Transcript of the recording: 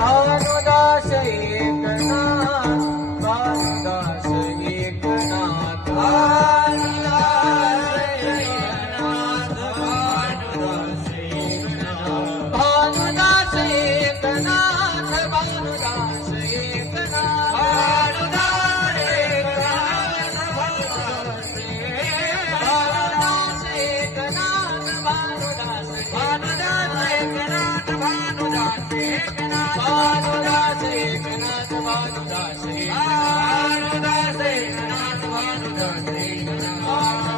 Bhanudas Eknath, Bhanudas Eknath, Bhanudas Eknath, Bhanudas Eknath, Bhanudas Eknath, Bhanudas Eknath, Bhanudas Eknath, Bhanudas Eknath, Bhanudas Eknath, Bhanudas Eknath, Bhanudas Eknath, Bhanudas Eknath, Bhanudas Eknath, Bhanudas Eknath,